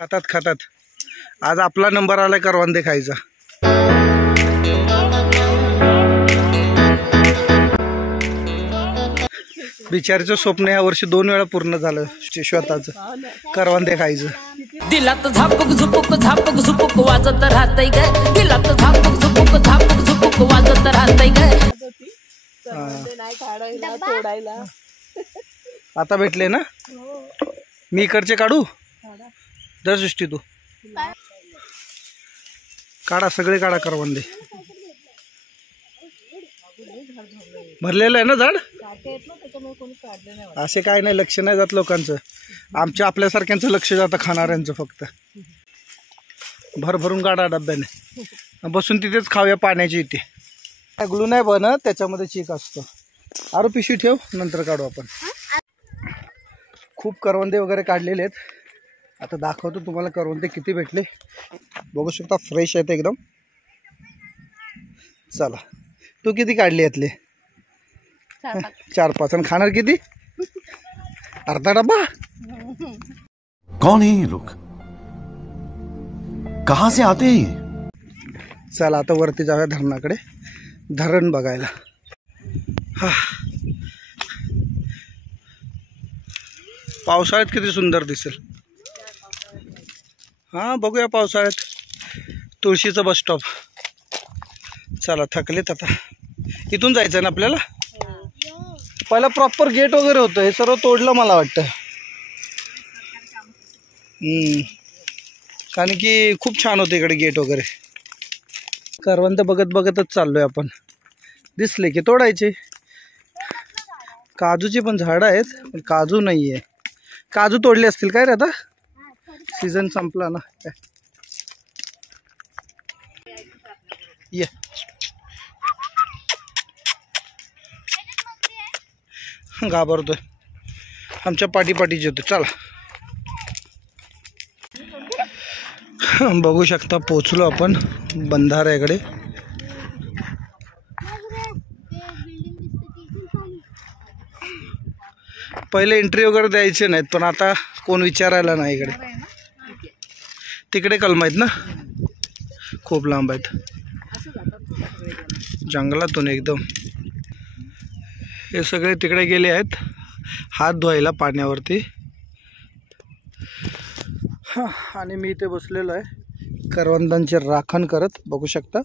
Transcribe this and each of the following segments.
खातात खातात. आज आपला नंबर आलाय करवंदे खायचा. बिचारीचं स्वप्न या वर्षी 2 वेळा पूर्ण झालं. श्वेताचं करवंदे खायचं. दिलात झापक झुपक झापक झुपक वाजत राहतय ग. दिलात झापक झुपक झापक झुपक वाजत राहतय ग. आता भेटले ना. मी इकडचे काढू. दर सृष्टी तू काढा. सगळे काढा करवंदे. भरलेलं आहे ना झाड. असे काय नाही. लक्ष नाही जात लोकांचं. आमच्या आपल्यासारख्यांचं लक्ष जातं खाणाऱ्यांचं फक्त. भरभरून काढा डब्याने. बसून तिथेच खाऊया पाण्याची. इथे ग्लू नाही बनत त्याच्यामध्ये चीक असतो. आरू पिशवी ठेव नंतर काढू आपण. खूप करवंदे वगैरे काढलेले आहेत. आता दाखवतो तुम्हाला करवंदे किती भेटले. बघू शकता फ्रेश आहेत एकदम. चला तू किती काढले यातले. 4-5. आणि खाणार किती. अर्धा डब्बा. कौन है ये लोग, कहां से आते हैं. चला आता वरती जाऊया धरणाकडे. धरण बघायला. हा पावसाळ्यात किती सुंदर दिसेल. हा बघूया पावसाळ्यात. तुळशीचं बस स्टॉप. चला थकलेत आता. इथून जायचं ना आपल्याला. पहिला प्रॉपर गेट वगैरे होतं. हे सर्व तोडलं मला वाटतं. कारण की खूप छान होतं इकडे गेट वगैरे. करवंद बघत बघतच चाललोय आपण. दिसले की तोडायचे. काजूची पण झाडं आहेत पण काजू नाही आहे. काजू तोडले असतील काय रे. आता सीझन संपला ना. ये घाबरतोय. आमच्या पाठीपाठीचे होते. चला बघू शकता पोचलो आपण बंधाऱ्याकडे. पहिले एंट्री वगैरे द्यायचे नाहीत पण आता कोण विचारायला नाही. इकडे तिकडे कलम आहेत ना. खूप लांब आहेत. जंगलातून एकदम. हे सगळे तिकडे गेले आहेत हात धुवायला पाण्यावरती. आणि मी इथे बसलेलो आहे करवंदांचे राखण करत. बघू शकता.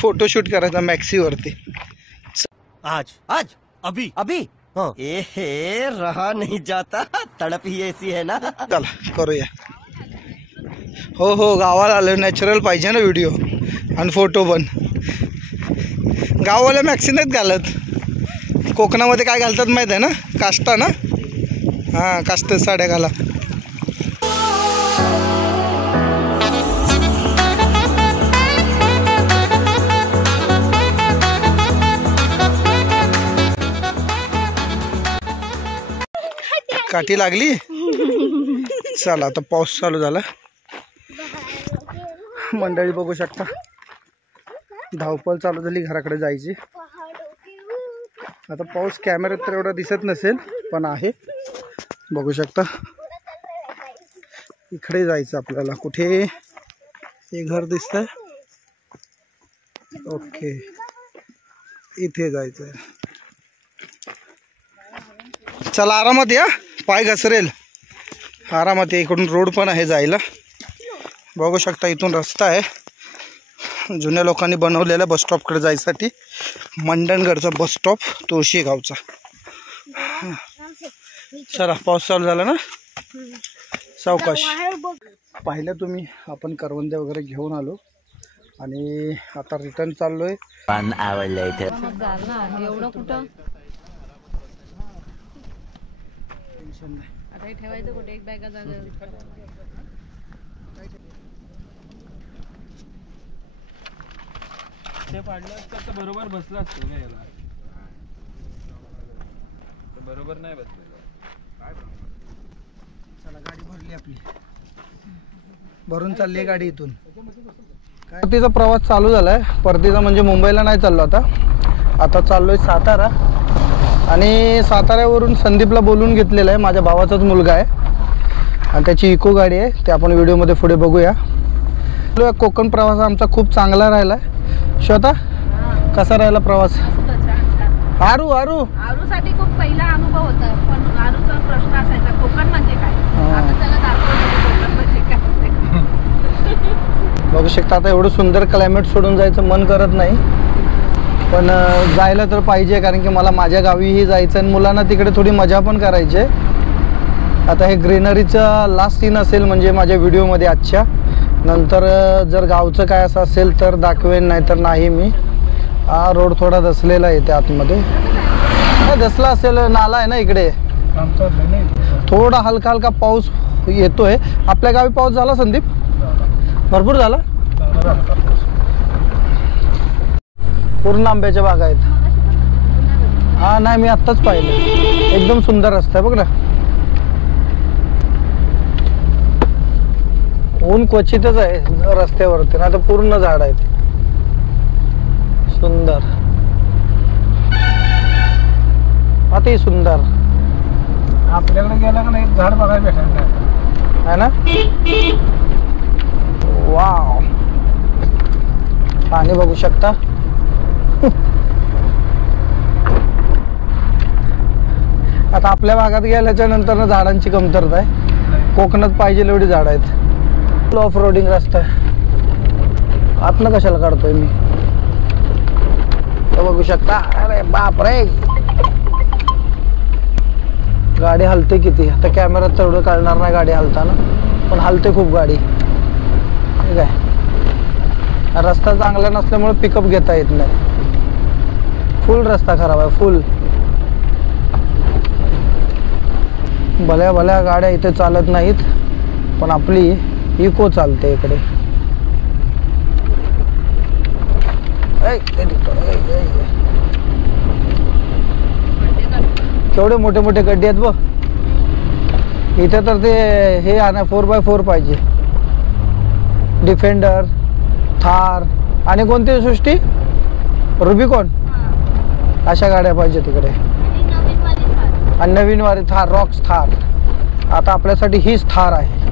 फोटोशूट करायचा मॅक्सीवरती. आज आज अभी अभी हे रहा नहीं जाता. तड़प ही ऐसी है ना. चला करूया. हो हो गावाला आलो. नॅचरल पाहिजे ना व्हिडिओ आणि फोटो पण. गाववाले मॅक्सी नाहीत घालत. कोकणामध्ये काय घालतात माहीत आहे ना. काष्टा ना. हां काष्ट साड्या घाला. काठी लागली. चला आता पाऊस चालू झाला. मंडळी बघू शकता. धावपळ चालू झाली घराकडे जायची. आता पाऊस कॅमेऱ्यात तर एवढा दिसत नसेल पण आहे. बघू शकता. इकडे जायचं आपल्याला. कुठे हे घर दिसतंय. ओके इथे जायचं. चला आरामात या. पाय घसरेल. आरामात या. इकडून रोड पण आहे जायला. बघू शकता इथून रस्ता आहे. जुन्या लोकांनी बनवलेल्या बस स्टॉपकडे जायसाठी. मंडणगडचा बस स्टॉप तुळशी गावचा. चला पाऊस चालू झाला ना. सावकाश. पाहिलं तुम्ही आपण करवंदे वगैरे घेऊन आलो आणि आता रिटर्न चाललोय. एवढं कुठं आता ठेवायचं कुठे. एक बॅगा जागा. ते पाडलं असतं तर बरोबर बसलं असतं का याला. बरोबर नाही बसलेलं. चला गाडी भरली आपली. भरून चालली आहे गाडी इथून. परतीचा प्रवास चालू झालाय. परतीचा म्हणजे मुंबईला नाही चाललो आता. आता चाललोय सातारा. आणि साताऱ्यावरून संदीपला बोलून घेतलेलं आहे. माझ्या भावाचाच मुलगा आहे. आणि त्याची इको गाडी आहे, ते आपण व्हिडिओमध्ये पुढे बघूया. कोकण प्रवास आमचा खूप चांगला राहिला आहे. श्वेता, कसा राहिला प्रवास? आरू आरू आरूसाठी खूप पहिला अनुभव होता, पण आरूचा प्रश्न असायचा कोकण म्हणजे काय. आता त्याला दाखवलं कोकण म्हणजे काय. बघू शकता आता एवढं सुंदर क्लायमेट सोडून जायचं मन करत नाही, पण जायला तर पाहिजे, कारण की मला माझ्या गावीही जायचं आणि मुलांना तिकडे थोडी मजा पण करायची आहे. आता हे ग्रीनरीचं लास्ट सीन असेल म्हणजे माझ्या व्हिडिओमध्ये आजच्या नंतर. जर गावचं काय असं असेल तर दाखवेन, नाही तर नाही. मी हा रोड थोडा दसलेला आहे त्या आतमध्ये. दसला असेल, नाला आहे ना इकडे. थोडा हलका हलका पाऊस येतोय. आपल्या गावी पाऊस झाला संदीप? भरपूर झाला. पूर्ण आंब्याच्या बागा आहेत. हा नाही, मी आत्ताच पाहिलं. एकदम सुंदर रस्ता आहे बघ ना. ऊन क्वचितच आहे रस्त्यावरती, ना तर पूर्ण झाड आहेत. सुंदर, अति सुंदर. आपल्याकडे गेला का नाही झाड बघायला भेटणार नाही है ना. वाव, पाणी बघू शकता. आता आपल्या भागात गेल्याच्या नंतर झाडांची कमतरता आहे. कोकणात पाहिजे एवढी झाड आहेत. ऑफ रोडिंग रस्ता आहे. आतनं कशाला काढतोय मी, तो बघू शकता. अरे बाप रे, गाडी हलते किती. आता कॅमेऱ्यात तेवढं काढणार नाही गाडी हलताना, पण हलते खूप गाडी. ठीक आहे, रस्ता चांगला नसल्यामुळे पिकअप घेता येत नाही. फुल रस्ता खराब आहे, फुल. भल्या भल्या गाड्या इथे चालत नाहीत, पण आपली इको चालते इकडे. केवढे मोठे मोठे गड्डे आहेत बघ इथे. तर ते हे आणा 4x4 पाहिजे. डिफेंडर, थार आणि कोणती सृष्टी, रुबिकॉन, अशा गाड्या पाहिजे तिकडे. आणि नवीन वाली थार, रॉक्स थार. आता आपल्यासाठी हीच थार आहे.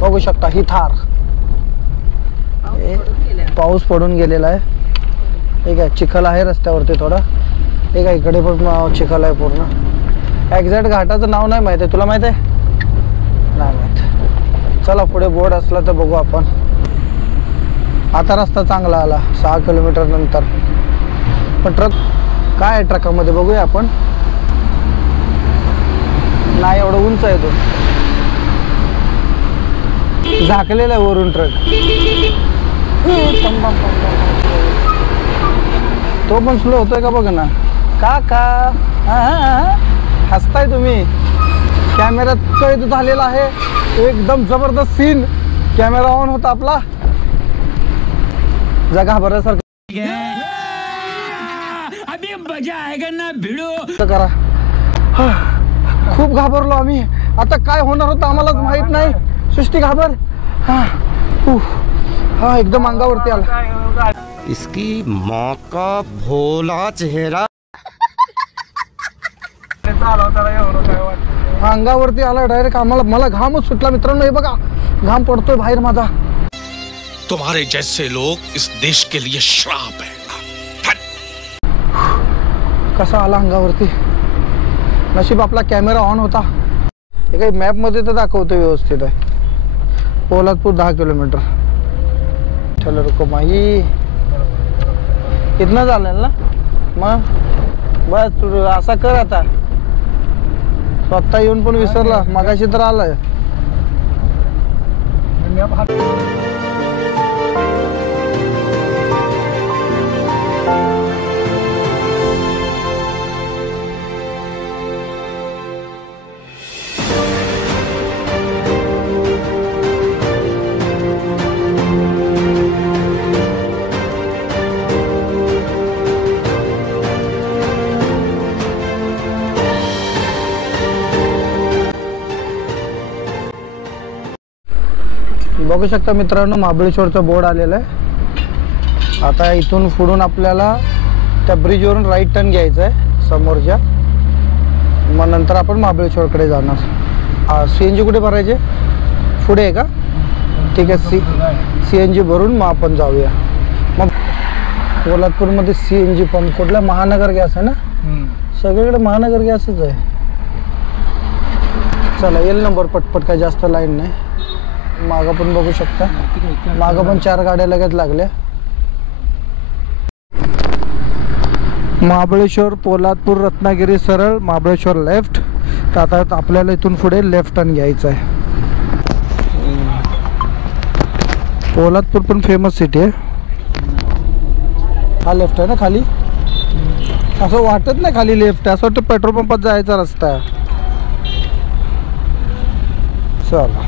बघू शकता ही थार. पाऊस पडून गेलेला आहे. ठीक आहे, चिखल आहे रस्त्यावरती थोडा. ठीक आहे, इकडे पण चिखल आहे पूर्ण. एक्झॅक्ट घाटाचं नाव नाही माहिती आहे. तुला माहिती आहे? नाही माहित. चला पुढे बोर्ड असला तर बघू आपण. आता रस्ता चांगला आला 6 किलोमीटर नंतर. पण ट्रक काय आहे ट्रकामध्ये बघूया आपण. नाही एवढं उंच आहे तो, झाकलेला आहे वरून ट्रक. तो पण स्लो होतोय का बघ ना. का हसताय तुम्ही. कॅमेऱ्यात कैद झालेला आहे. एकदम जबरदस्त सीन. कॅमेरा ऑन होता आपला. जगा बऱ्यासारखं करा. खूप घाबरलो आम्ही. आता काय होणार होतं आम्हालाच माहित नाही. सृष्टी घाबर. हा एकदम अंगावरती आला. इसकी माँ का भोला चेहरा. अंगावरती आला डायरेक्ट. आम्हाला मला घामच सुटला मित्रांनो. हे बघा घाम पडतोय बाहेर माझा. तुम्हारे जैसे लोग इस देश के लिए श्राप है. कसा आला अंगावरती. नशीब आपला कॅमेरा ऑन होता. हे काही मॅपमध्ये तर दाखवतो व्यवस्थित आहे. पोलादपूर 10 किलोमीटर. चलो रुको माई. इथनं झालं ना मग. बस तू असा कर आता. स्वतः येऊन पण विसरला. मगाशी तर आलाय. बघू शकता मित्रांनो महाबळेश्वरचा बोर्ड आलेला आहे. आता इथून पुढून आपल्याला त्या ब्रिजवरून राईट टर्न घ्यायचा आहे समोरच्या. मग नंतर आपण महाबळेश्वरकडे जाणार. CNG कुठे भरायचे? पुढे आहे का? ठीक आहे, CNG भरून मग आपण जाऊया. मग पोलादपूरमध्ये CNG पंप कुठला? महानगर गॅस आहे ना? सगळीकडे महानगर गॅसच आहे. चला येईल नंबर पटपट, काही जास्त लाईन नाही. मागं पण बघू शकता, मागं पण 4 गाड्या लगेच लागल्या. महाबळेश्वर, पोलादपूर, रत्नागिरी सरळ, महाबळेश्वर लेफ्ट. तर आता आपल्याला इथून पुढे लेफ्ट टर्न घ्यायचं आहे. पोलादपूर पण फेमस सिटी आहे. हा लेफ्ट आहे ना खाली? असं वाटत नाही खाली लेफ्ट आहे, असं वाटतं पेट्रोल पंपात जायचा रस्ता आहे. चला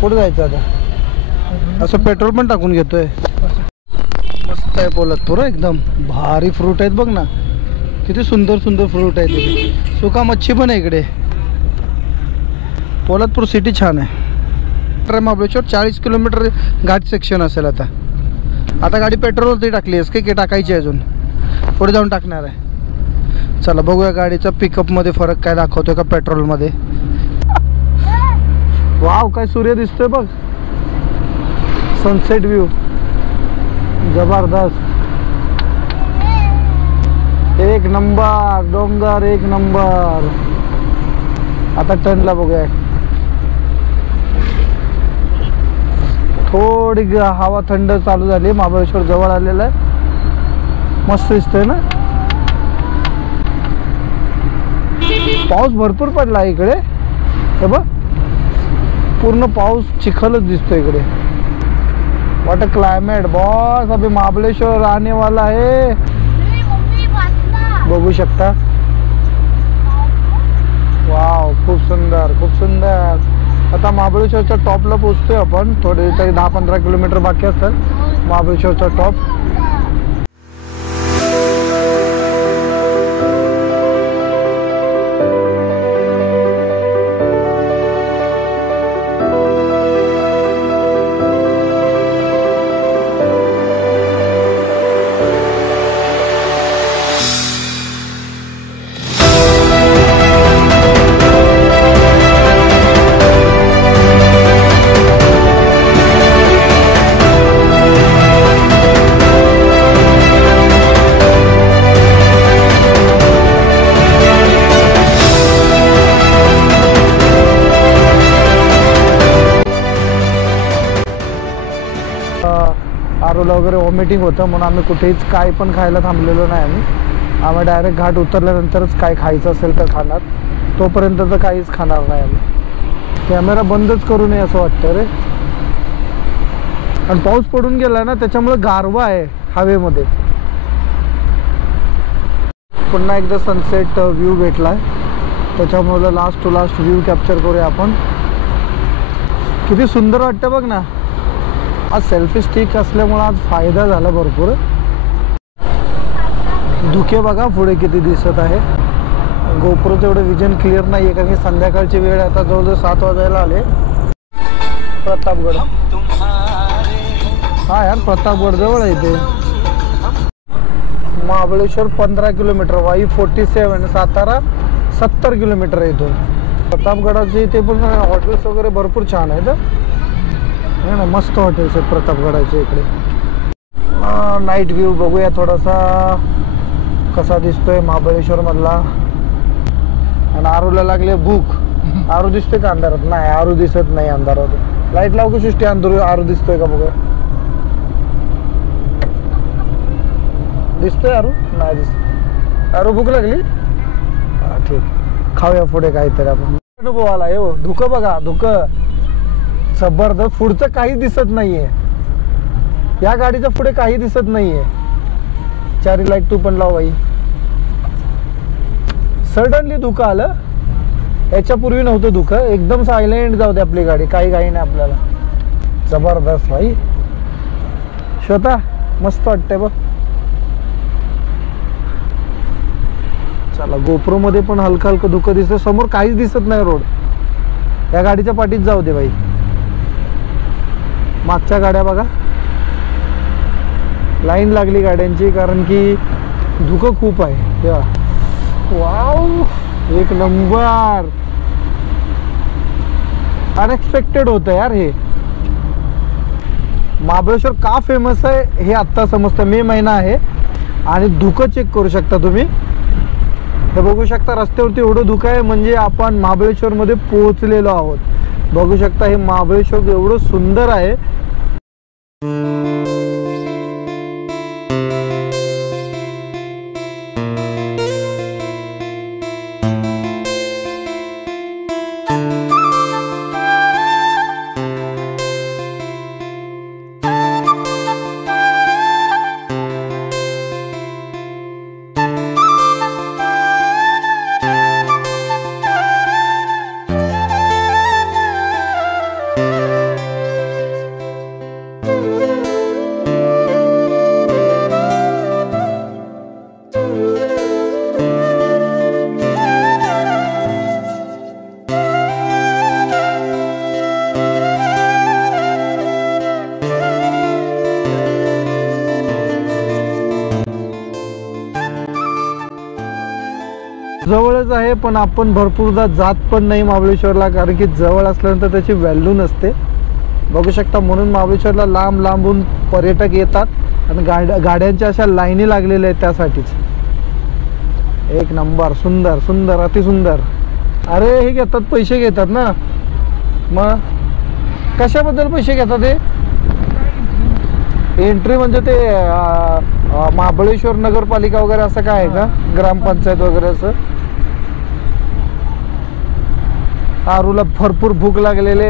कुठं जायचं आता? असं पेट्रोल पण टाकून घेतोय. मस्त आहे पोलादपूर, एकदम भारी फ्रूट आहेत बघ ना, किती सुंदर सुंदर फ्रूट आहेत इथे. सुका मच्छी पण आहे इकडे. पोलादपूर सिटी छान आहे. महाबळेश्वर 40 किलोमीटर घाट सेक्शन असेल. आता गाडी पेट्रोलवरती टाकली आहेस की टाकायची अजून? पुढे जाऊन टाकणार आहे. चला बघूया गाडीचा पिकअपमध्ये फरक काय दाखवतोय का पेट्रोलमध्ये. वाव, काय सूर्य दिसतोय बघ, सनसेट व्ह्यू जबरदस्त, एक नंबर डोंगर, एक नंबर. आता टर्नला बघूया, थोडी हवा थंड चालू झाली. महाबळेश्वर जवळ आलेलं आहे, मस्त दिसतोय ना. पाऊस भरपूर पडला इकडे, हे बघ पूर्ण पाऊस, चिखलच दिसतो इकडे. व्हाट अ क्लायमेट बॉस, अभी महाबळेश्वर आने वाला है. बघू शकता. वाव, खूप सुंदर खूप सुंदर. आता महाबळेश्वरच्या टॉपला पोहोचतोय आपण. थोडे तरी 10-15 किलोमीटर बाकी असेल महाबळेश्वरचा टॉप. आरोला वगैरे वॉमिटिंग होतं म्हणून आम्ही कुठेच काय पण खायला थांबलेलो नाही. आम्ही डायरेक्ट घाट उतरल्यानंतरच काय खायचं असेल तर खाणार, तोपर्यंत तर काहीच खाणार नाही आम्ही. कॅमेरा बंदच करू नये असं वाटतं रे. आणि पाऊस पडून गेला ना, त्याच्यामुळे गारवा आहे हवेमध्ये. पुन्हा एकदा सनसेट व्ह्यू भेटलाय, त्याच्यामुळे last to last view capture करूया आपण. किती सुंदर वाटतं बघ ना. आज सेल्फी स्टिक असल्यामुळे आज फायदा झाला भरपूर. धुके बघा पुढे किती दिसत आहे. गोप्रोचं एवढं विजन क्लिअर नाही आहे, कारण की संध्याकाळची वेळ आता जवळजवळ 7 वाजायला आले. प्रतापगड, हा यार प्रतापगड जवळ आहे ते. महाबळेश्वर 15 किलोमीटर, वाई 47, सातारा 70 किलोमीटर आहे इथून. प्रतापगडाचे इथे पण हॉटेल्स वगैरे भरपूर छान आहेत ना, मस्त हॉटेल्स आहेत प्रतापगडाचे इकडे. नाईट व्ह्यू बघूया थोडासा कसा दिसतोय महाबळेश्वर मधला. आणि आरूला लागले भूक. आरू दिसतोय का अंधारात? नाही, आरू दिसत नाही अंधारात. लाईट लावू का सृष्टी? आरू दिसतोय का बघूया. दिसतोय आरू? नाही दिसत. आरू भूक लागली? ठीक, खाऊया पुढे काहीतरी आपण. अनुभव आला हो. धुकं बघा, धुकं जबरदस्त. पुढचं काही दिसत नाहीये, या गाडीच्या पुढे काही दिसत नाहीये. चारी लाईट तू पण लाव बाई. सडनली धुकं आलं, याच्यापूर्वी नव्हतं धुकं. एकदम सायलेंट जाऊ दे आपली गाडी, काही नाही आपल्याला. जबरदस्त भाई. श्वेता मस्त वाटतंय बघ. चला, गोप्रो मध्ये पण हलकं हलकं धुकं दिसतं. समोर काहीच दिसत नाही रोड. या गाडीच्या पाठीत जाऊ दे बाई. मागच्या गाड्या बघा, लाईन लागली गाड्यांची, कारण की धुकं खूप आहे. तेव्हा वाव, एक नंबर. अनएक्सपेक्टेड होतं यार हे. महाबळेश्वर का फेमस आहे हे आत्ता समजतं. मे महिना आहे आणि धुकं चेक करू शकता तुम्ही. हे बघू शकता रस्त्यावरती एवढं धुकं आहे, म्हणजे आपण महाबळेश्वरमध्ये पोहोचलेलो आहोत. बघू शकता हे महाबळेश्वर एवढं सुंदर आहे. जवळच आहे पण आपण भरपूरदा जात पण नाही महाबळेश्वरला, कारण की जवळ असल्यानंतर त्याची व्हॅल्यू नसते. बघू शकता म्हणून महाबळेश्वरला लांब लांबून पर्यटक येतात आणि गाड्यांच्या अशा लाईनी लागलेल्या आहेत त्यासाठीच. एक नंबर, सुंदर सुंदर, अतिसुंदर. अरे हे घेतात, पैसे घेतात ना. मग कशाबद्दल पैसे घेतात हे? एंट्री म्हणजे ते महाबळेश्वर नगरपालिका वगैरे असं काय आहे का? ग्रामपंचायत वगैरे असं. आरूला भरपूर भूक लागलेले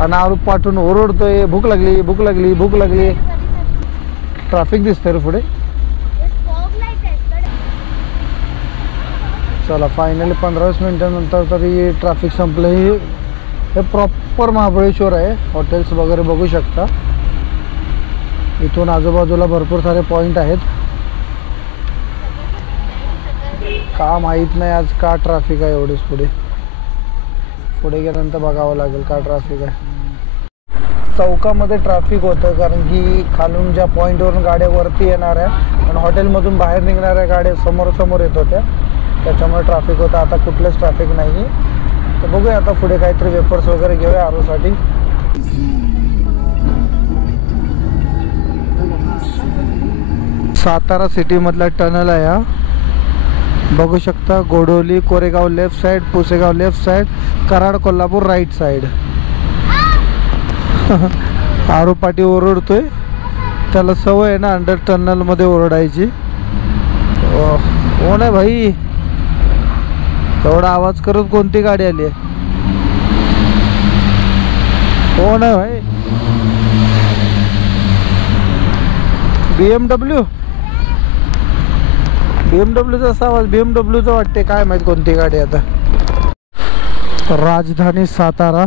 आणि आरू पाठवून ओरडतोय, भूक लागली भूक लागली भूक लागली. ट्रॅफिक दिसतंय रे पुढे. चला फायनली 15-20 मिनिटांनंतर तरी ट्रॅफिक संपलं. हे प्रॉपर महाबळेश्वर आहे. हॉटेल्स वगैरे बघू शकता. इथून आजूबाजूला भरपूर सारे पॉइंट आहेत. का माहीत नाही आज का ट्रॅफिक आहे एवढेच. पुढे गेल्यानंतर बघावं लागेल का ट्रॅफिक आहे. चौकामध्ये ट्रॅफिक होतं कारण की खालून ज्या पॉईंटवरून गाड्या वरती येणार आहे आणि हॉटेलमधून बाहेर निघणाऱ्या गाड्या समोर येत होत्या, त्याच्यामुळे ट्रॅफिक होतं. आता कुठलंच ट्रॅफिक नाही. तर बघूया आता पुढे काहीतरी वेपर्स वगैरे घेऊया आरूसाठी. सातारा सिटीमधला टनल आहे हा. बघू शकता Godoli Koregaon left side, Pusegaon left side, Karad Kolhapur right side. आरू पाटी ओरडतोय, त्याला सवय आहे ना अंडर टनलमध्ये ओरडायची. हो ना भाई, एवढा आवाज करत कोणती गाडी आली आहे? हो ना भाई, BMWचा असा आवाज BMWचा वाटते. काय माहित कोणती गाडी आता. राजधानी सातारा.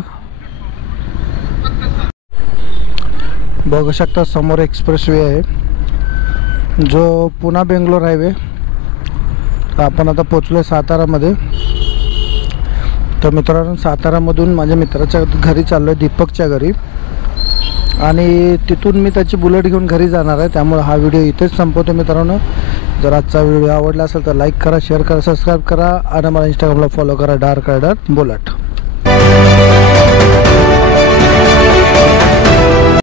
बघू शकता समोर एक्सप्रेस वे आहे जो पुणे बेंगलोर हायवे. आपण आता पोचलोय सातारामध्ये. तर मित्रांनो सातारामधून माझ्या मित्राच्या घरी चाललोय, दीपकच्या घरी, आणि तिथून मी त्याची बुलेट घेऊन घरी जाणार आहे. त्यामुळे हा व्हिडिओ इथेच संपवतो मित्रांनो. जर आजचा व्हिडिओ आवडला असेल तर लाईक करा, शेअर करा, सबस्क्राईब करा आणि मला इंस्टाग्रामला फॉलो करा, डार्क रायडर बुलेट.